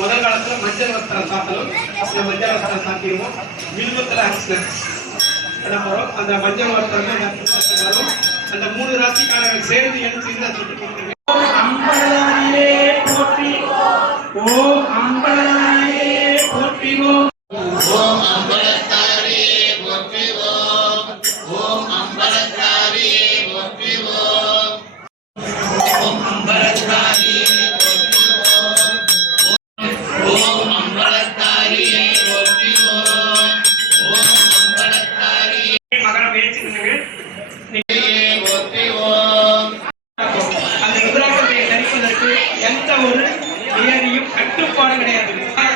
முதல் காலத்துல மஞ்சள் வஸ்திரம் சாத்தலும் அந்த மஞ்சள் வஸ்திரம் சாத்திடுவோம் வில்வத்துல அரிசினம் போறோம். அந்த மஞ்சள் வஸ்திரம் வரும். அந்த 3 ராசிக்காரர்கள் சேர்ந்து எடுத்து இந்த சுட்டு கொடுத்துருங்க. அம்பலவாயே போற்றி ஓம் அம்பலவாயே போற்றி ஓம் அம்பலத்தாரியே போற்றி ஓம் அம்பலத்தாரியே போற்றி ஓம் அம்பலத்தாரியே ஓம் அம்பலத்தாரியே போற்றி ஓம் அம்பலத்தாரியே மகன வேற்றுங்க போற்றி ஓம். அந்த ருத்ராட்சத்தை தரிப்பதற்கு எந்த ஒரு நியதியும் கட்டுப்பாடு கிடையாது. வா